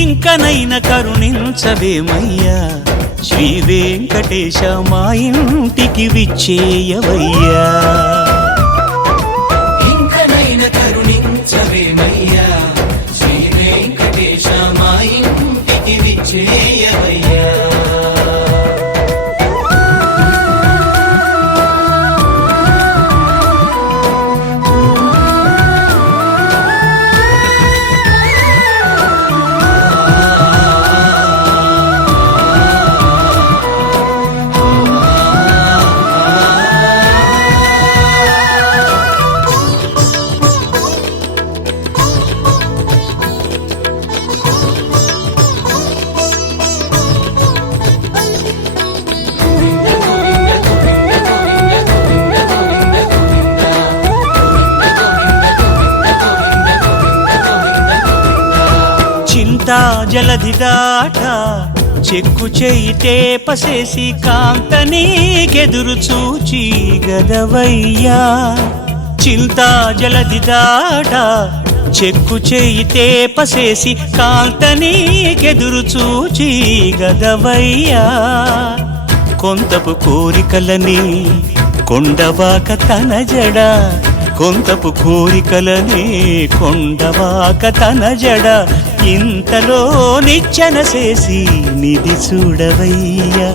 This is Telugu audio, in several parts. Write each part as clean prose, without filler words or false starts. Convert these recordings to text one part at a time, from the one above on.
ఇంకనైన కరుణించవేమయ్యా శ్రీ వెంకటేశ మా ఇంటికి విచ్చేయవయ్యా. ఇంకనైన కరుణించవేమయ్యా శ్రీ వెంకటేశ మా ఇంటికి విచ్చేయవయ్యా. జలధి దాట చెక్కు చేయి తేపసేసి కాంతనీకెదురు చూచి గదవయ్యా. చింతా జలధి దాట చెక్కు చేయి తేపసేసి కాంతనీకెదురు చూచి గదవయ్యా. కొంతపు కోరికలని కొండవాక తన జడ, కొంతపు కోరికలని కొండవాక తన జడ, ఇంతలో నిచ్చెన చేసి నిధి చూడవయ్యా.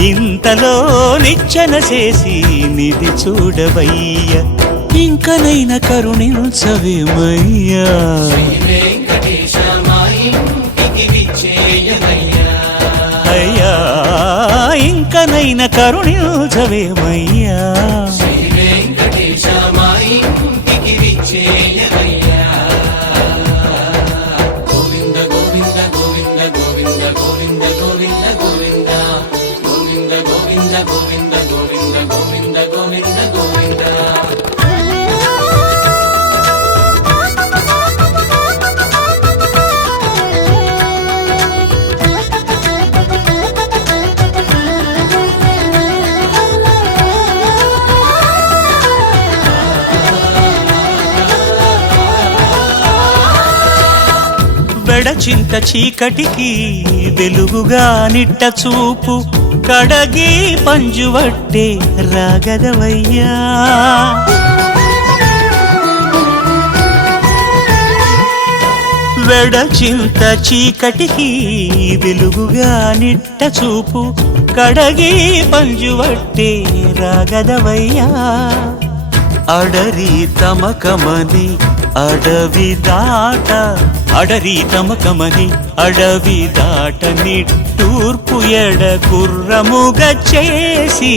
ఇంతలో నిచ్చెన చేసి నిధి చూడవయ్యా. ఇంకనైనా కరుణించవేమయ్యా అయ్యా. ఇంకనైనా కరుణించవేమయ్యా చింత చీకటికి వెలుగుగా నిట్ట చూపు కడగి పంజువట్టే రాగదవయ్యా. వెడచింత చీకటికి వెలుగుగా నిట్ట చూపు కడగి పంజువట్టే రాగదవయ్యా. అడరి తమకమని అడవి దాట, అడరి తమకమని అడవి దాట నిట్టూర్పు ఎడ గుర్రముగ చేసి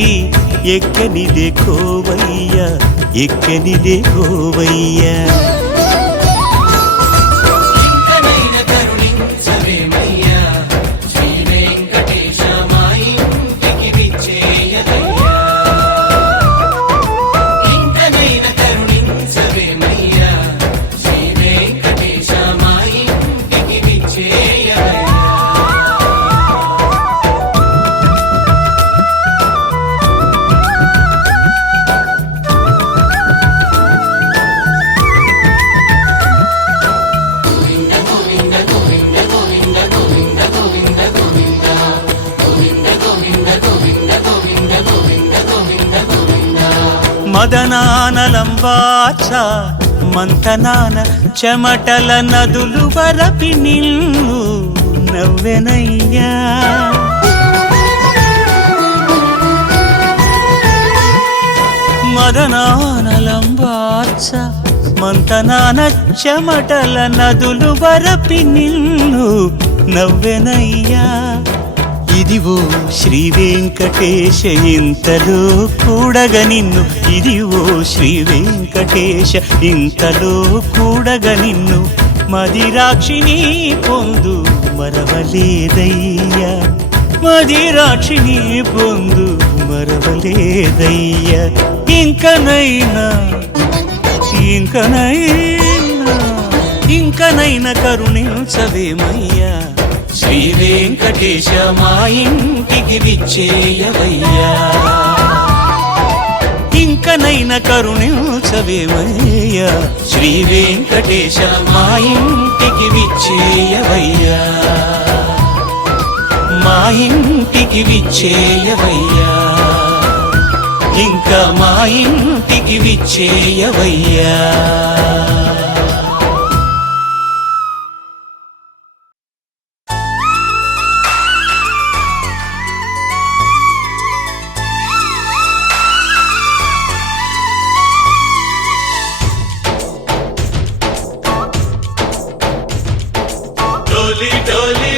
ఎక్కనిదే కోవయ్య ఎక్కనిదే కోవయ్యా. ఇంకనైన కరుణించవేమయ్యా శ్రీ వెంకటేశ మా ఇంటికి విచ్చేయవయ్యా. ఇంకనైన కరుణించవేమయ్యా శ్రీ వెంకటేశ మా ఇంటికి విచ్చేయవయ్యా. మదనానలంబాచ మంతనాన చెమటల నదులు వరపి నిన్ను నవ్వెనయ్యా. మదనానలంబాచ మంతనాన చెమటల నదులు వరపి నిన్ను నవ్వెనయ్యా. ఇదివో శ్రీ వెంకటేశ ఇంతలో కూడగ నిన్ను, ఇదివో శ్రీ వెంకటేశ ఇంతలో కూడగ నిన్ను మదిరాక్షిని పొందు మరవలేదయ్యా. మదిరాక్షిని పొందు మరవలేదయ్యా. ఇంకనైనా ఇంకనైనా ఇంకనైనా కరుణించవేమయ్యా శ్రీ వెంకటేశ మా ఇంటికి విచ్చేయవయ్యా. ఇంకనైనా కరుణించవేమయ్యా శ్రీ వెంకటేశ మా ఇంటికి విచ్చేయవయ్యా. మా ఇంటికి విచ్చేయవయ్యా. ఇంకా మా ఇంటికి విచ్చేయవయ్యా. डोली डोली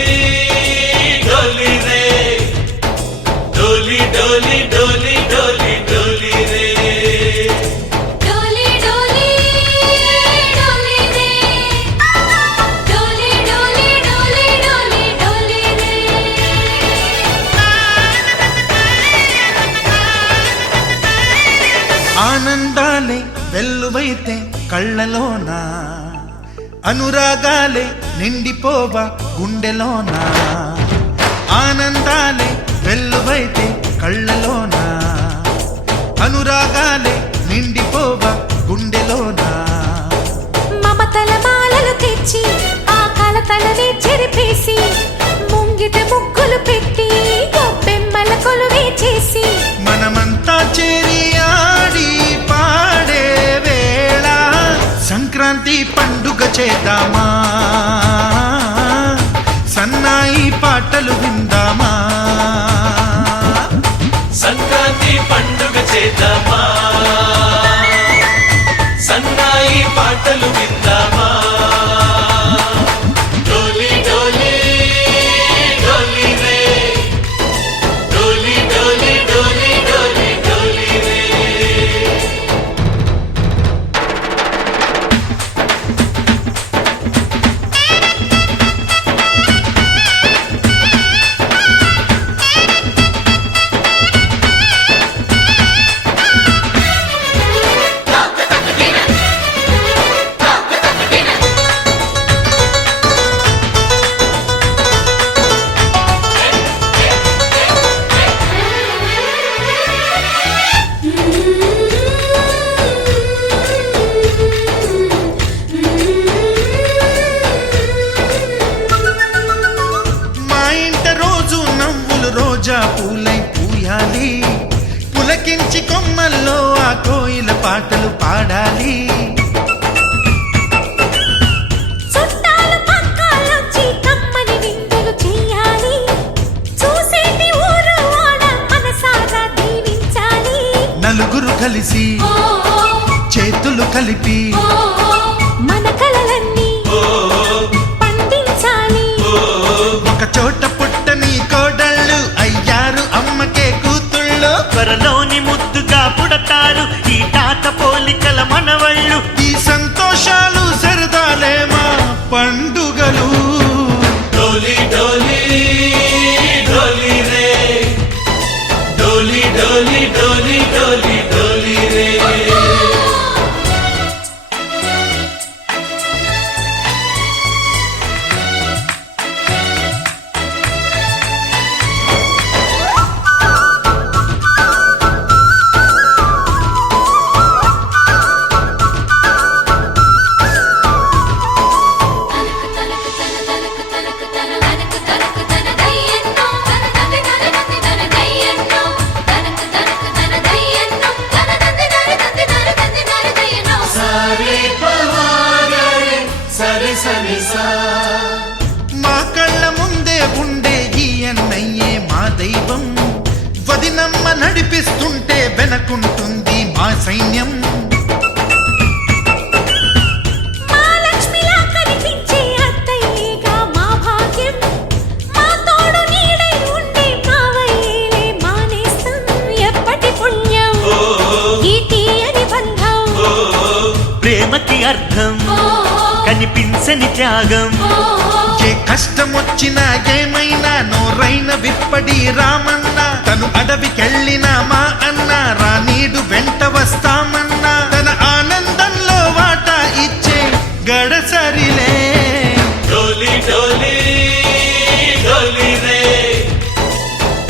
डोली रे डोली डोली डोली डोली डोली रे डोली डोली डोली रे डोली डोली डोली डोली डोली रे ఆనందాలే వెల్లువైతే కళ్ళలోనా, అనురాగాలే నిండిపోవా గుండెలోనా. ఆనందాలే వెల్లువైతే కళ్ళలోనా, అనురాగాలే నిండిపోవా గుండెలోనా. మమతల మాలలు తెచ్చి ఆ కలతలని చెరిపేసి ముంగిట ముగ్గులు పెట్టి గొప్పెమ్మల కొలువే చేసి మనమంతా చేరి ఆడి పాడే వేళ సంక్రాంతి పండుగ చేద్దామా, సన్నాయి పాటలు విందామా. సంక్రాంతి పండుగ చేద్దామా, సన్నాయి పాటలు విందామా. డోలి డోలి డోలి రే డోలి డోలి డోలి డోలి డోలి రే మా ఇంట రోజు నవ్వులు రోజా పూలై పూయాలి, పులకించి కొమ్మల్లో ఆ కోయిల పాటలు పాడాలి. చుట్టాలు పక్కాలొచ్చి కమ్మని విందులు చెయ్యాలి, చూసేటి ఊరు వాడ మనసారా దీవించాలి. నలుగురు కలిసి చేతులు కలిపి మన కలలన్నీ పండించాలి. ఒక చోట పుట్టని కోడళ్ళు అయ్యారు అమ్మకే కూతుళ్ళు. త్వరలోని ముద్దుగా పుడతారు ఈ తాత పోలి దైవం వదినమ్మ నడిపిస్తుంటే వెనకుంటుంది మా సైన్యం మహాలక్ష్మిలా కనిపించే అత్తయ్యేగా మా భాగ్యం మా తోడు నీడై ఉండే మా వయ్యేలే మానేస్తాం ఎప్పటి పుణ్యం ఈ తీయని బంధం ప్రేమకి అర్థం కనిపించని త్యాగం ఏ కష్టం వచ్చినా ఏమైనా నోరైన విప్పడి రామన్నా తను అడవికెళ్ళినా మా అన్న రానీడు వెంట వస్తామన్నా తన ఆనందంలో వాటా ఇచ్చే గడసరిలే డోలి డోలి డోలి రే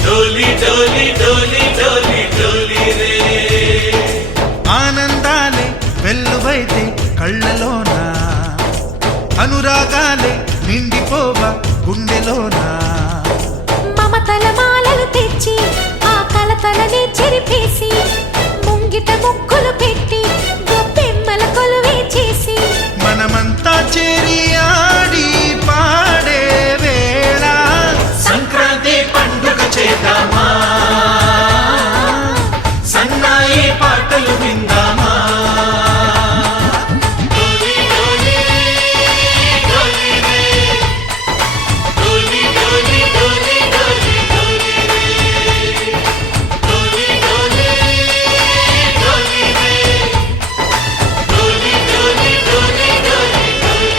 డోలి డోలి డోలి డోలి డోలి రే ఆనందాలే వెల్లువైతే కళ్ళలోనా అనురాగాలే నిండిపోవా గుండెలోనా మమతల మాలలు తెచ్చి ఆ కలతలనే చెరిపేసి ముంగిట ముక్కులు పెట్టి గొప్పెమ్మల కొలువే చేసి మనమంతా చేరి ఆడి పాడే వేళ సంక్రాంతి పండుగ చేద్దామా సన్నాయి పాటలు విందామా డోలి డోలి డోలి రే డోలి డోలి డోలి డోలి డోలి రే డోలి డోలి డోలి రే డోలి డోలి డోలి డోలి డోలి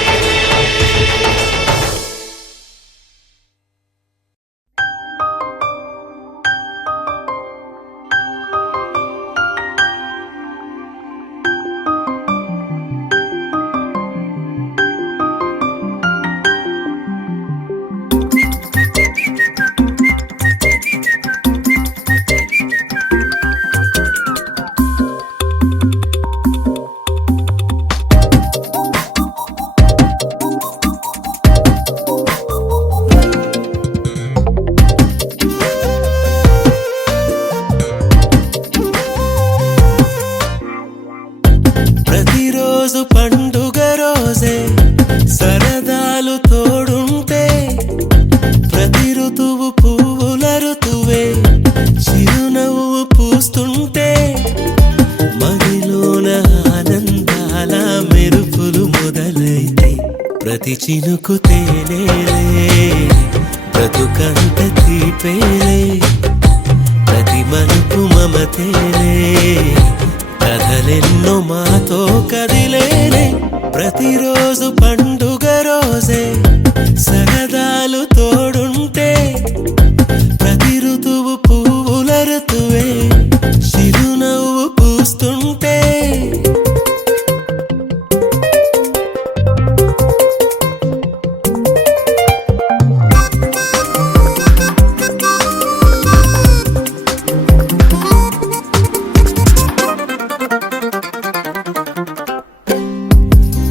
ప్రతిరోజు పండుగ రోజే సరదాలు తోడుంటే ప్రతి ఋతువు పువ్వుల ఋతువే చిరునవ్వు పూస్తుంటే మదిలోన ఆనందాల మెరుపులు మొదలైతే ప్రతి చినుకు తేనేలే బ్రతుకంత తీపేలే ప్రతి మలుపు మమతేలే కథలెన్నో మాతో కదిలేనే ప్రతిరోజు పండుగ రోజే సరదాలు తోడుంటే ప్రతి ఋతువు పువ్వుల ఋతువే చిరునవ్వు పూస్తుంటే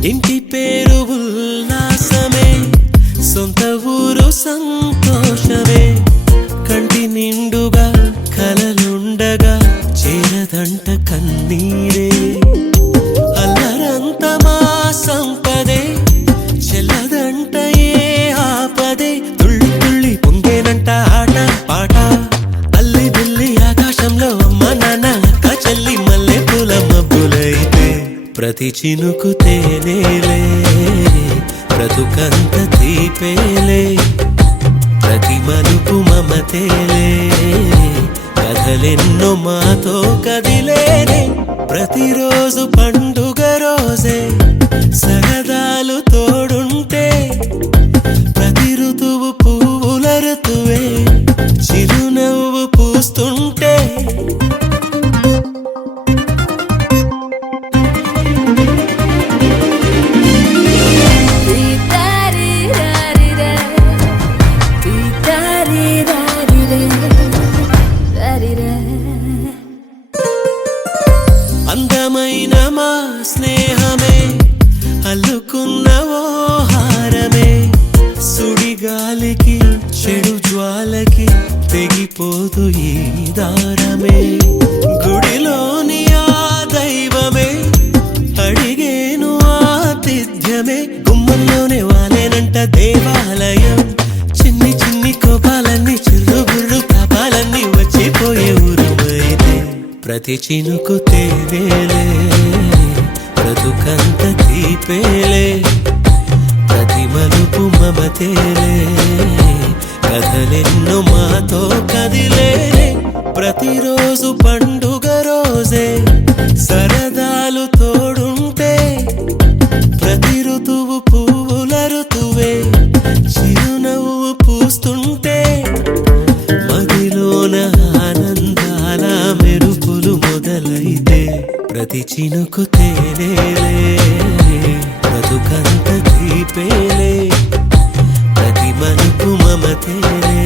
ఇంటి పేరు ఉల్లాసమే సొంత ఊరు సంతోషమే కంటి నిండుగా కలలుండగా చేరదంట కన్నీరే అల్లరంత మా సంపదే చెల్లదంట ఏ ఆపదే తుళ్ళి తుళ్ళి పొంగేనంట ఆట పాట అల్లి బిల్లి ఆకాశంలో అమ్మ నాన్న అక్క చెల్లి మల్లె పూల మబ్బులైతే ప్రతి చినుకు తేనేలే బ్రతుకంత తీపేలే ప్రతి మలుపు మమతేలే కథలెన్నో మాతో కదిలేనే ప్రతిరోజు పండుగ రోజే సరదాలు తోడుంటే ప్రతి ఋతువు పువ్వుల ఋతువే చిరునవ్వు పూస్తుంటే అందమైన మా స్నేహమే అల్లుకున్న ఓ హారమే సుడిగాలికి చెడు జ్వాలకి తెగిపోదు ఈ దారమే గుడిలోని ఆ దైవమే అడిగేను ఆతిథ్యమే గుమ్మంలోనే వాలేనంట దేవాలయం చిన్ని చిన్ని కోపాలన్నీ చిల్లు బుర్రు ప్రతి చినుకు తేనేలే బ్రతుకంత తీపేలే ప్రతి మలుపు మమతేలే కథలెన్నో మాతో కదిలేలే ప్రతిరోజు పండుగ రోజే సరదాలు తోడుంటే ప్రతి ఋతువు పువ్వుల ఋతువే చిరునవ్వు పూస్తుంటే మదిలోన ఆనందాల మెరుపులు మొదలైతే ప్రతి చినుకు తేనేలే బ్రతుకంత తీపేలే ప్రతి మలుపు మమతేలే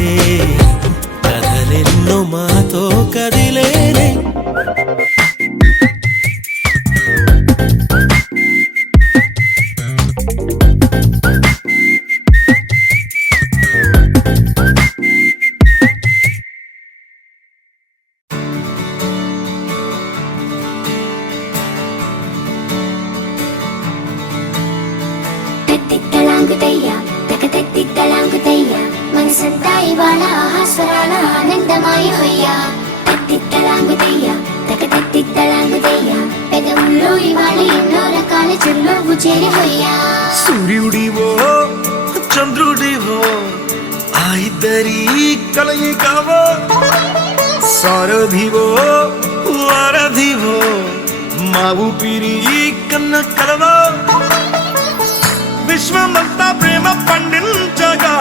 కథలెన్నో మాతో కదిలేలే తత్తిత్తలాంగుతయ్యా తకతత్తిత్తలాంగుతయ్యా మనసంతా ఇవాళ ఆహాస్వరాల ఆనందమాయ హొయ్యా తత్తిత్తలాంగుతయ్యా తకతత్తిత్తలాంగుతయ్యా పెదవుల్లో ఇవాళ ఎన్నో రకాల చిరునవ్వు చేరి హొయ్యా సూర్యుడివో చంద్రుడివో ఆ ఇద్దరి కలయికవో సారథివో వారధివో మా ఊపిరి కన్న కలవో విశ్వమంతా ప్రేమ పండించగా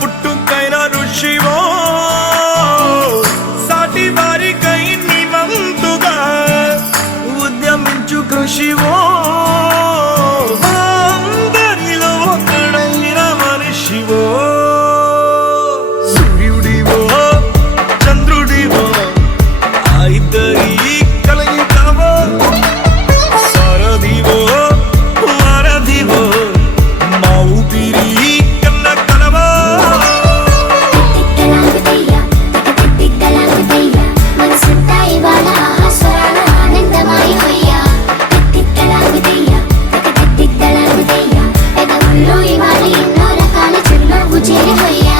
పుట్టుకైన ఋషివో సాటి వారికై నిమంతుగా ఉద్యమించు కృషివో అందరిలో ఒకడైన మనిషివో సూర్యుడివో చంద్రుడివో ఆ ఇద్దరి కలయికవో సారథివో వారధివో మా ఊపిరి కన్న కలవో తత్తిత్తలాంగుతయ్యా తకతత్తిత్తలాంగుతయ్యా మనసంతా ఇవాళ ఆహాస్వరాల ఆనందమాయ హొయ్యా తత్తిత్తలాంగుతయ్యా తకతత్తిత్తలాంగుతయ్యా పెదవుల్లో ఇవాళ ఎన్నో రకాల చిరునవ్వు చేరి హొయ్యా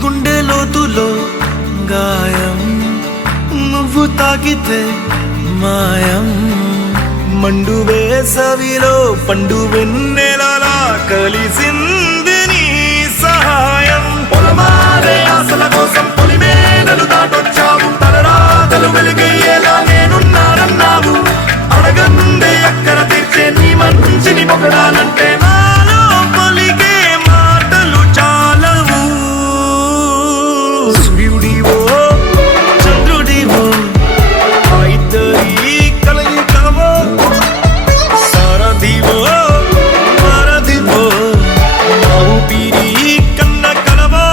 గుండె లోతులో గాయం నువ్వు తాకితే మాయం మండు వేసవిలో పండు వెన్నెలలా కలిసింది నీ సహాయం పొలమారే ఆశల కోసం పొలిమేనలు దాటొచ్చావు తలరాతలు వెలుగయ్యేలా నేనున్నానన్నావు అడగందే అక్కర తీర్చే నీ మంచిని పొగడాలంటే నాలో పలికే మాటలు చాలవు సూర్యుడివో చంద్రుడివో ఆ ఇద్దరి కలయికవో సారథివో వారధివో మా ఊపిరి కన్న కలవో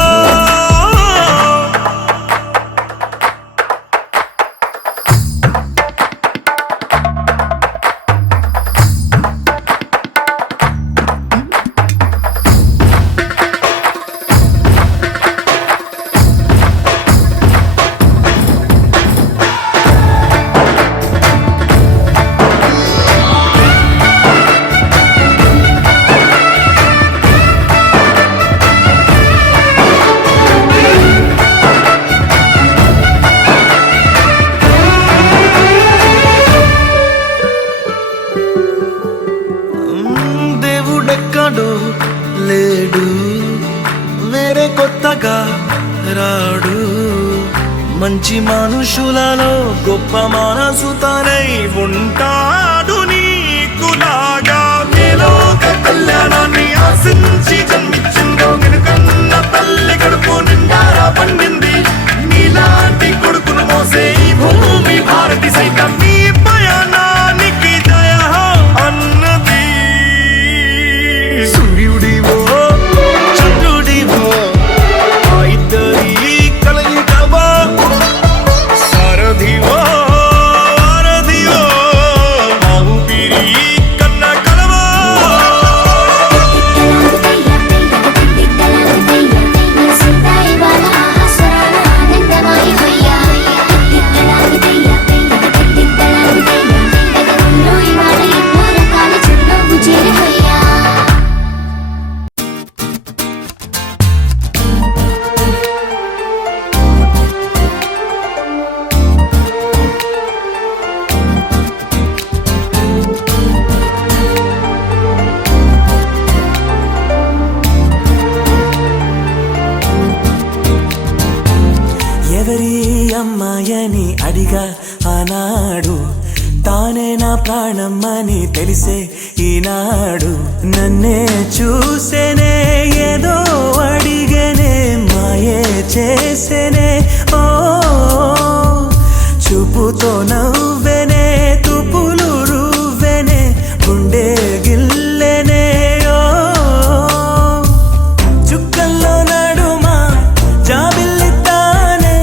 దేవుడెక్కడో లేడు వేరే కొత్తగా రాడు మంచి మనుషులలో గొప్ప మనసు తనై ఉంటాడు నీకులాగా లోక కళ్యాణాన్ని ఆశించి జన్మించిందో వెనుకన్న తల్లి కడుపు నిండారా పండింది నీలాంటి కొడుకును మోసే ఈ భూమి భారతి సైతం నీ పయనానికి జయ అన్నది సూర్యుడివో ఎవరి అమ్మాయని అడిగా ఆనాడు, తానే నా ప్రాణం అని తెలిసే ఈనాడు. నన్నే చూసేనే ఏదో అడిగనే, మాయే చేసేనే ఓ చూపుతో నవ్వెనే, తుపులు రువ్వెనే, గుండె గిల్లెనే ఓ చుక్కల్లో నడుమా జాబిల్లితానే,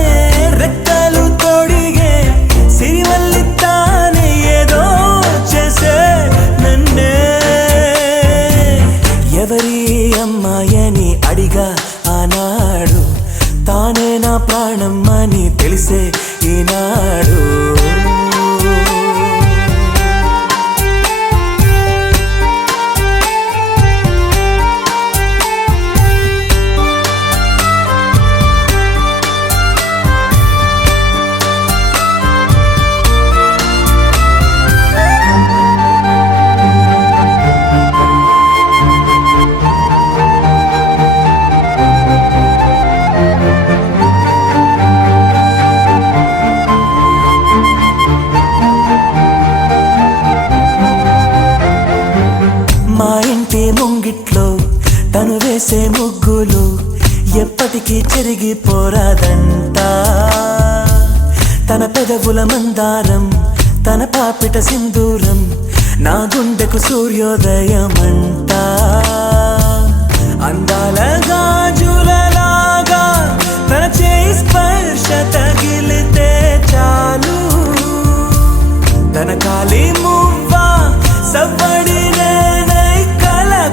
రెక్కలు తొడిగే సిరివల్లితానే, ఏదో చేసే నన్నే. ఎవరి అమ్మాయని అడిగా ఆనాడు, తానే నా ప్రాణం అని తెలిసే ఈనాడు. మా ఇంటి ముంగిట్లో తను వేసే ముగ్గులు ఎప్పటికీ చెరిగిపోరాదంట. తన పెదవుల మందారం, తన పాపిట సింధూరం, నా గుండెకు సూర్యోదయమంట. అందాల గాజులలాగా తన చేయి స్పర్శ తగిలితే చాలు, తన కాలి మువ్వ సవ్వడినే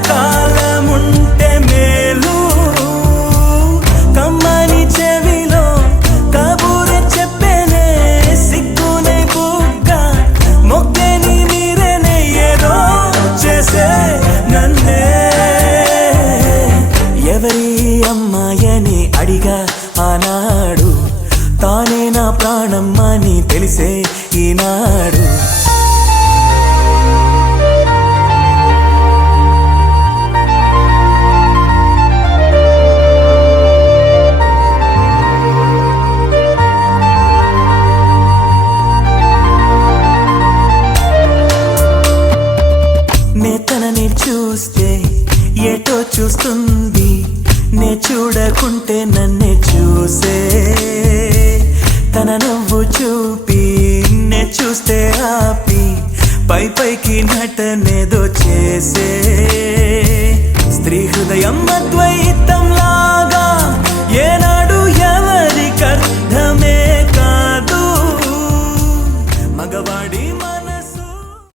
కాలముంటే మేలు. కమ్మని చెవిలో కబూరే చెప్పేనే, సిగ్గునే బుగ్గ మొక్కేని మీరేనే, ఏదో చేసే నన్నే. ఎవరి అమ్మాయని అడిగా ఆనాడు, తానే నా ప్రాణం అని తెలిసే ఈనాడు. తనని చూస్తే ఏటో చూస్తుంది, నే చూడకుంటే నన్నే చూసే. తన నవ్వు చూపి నే చూస్తే ఆపి, పై పైకి నటనేదో చేసే. స్త్రీ హృదయం అద్వై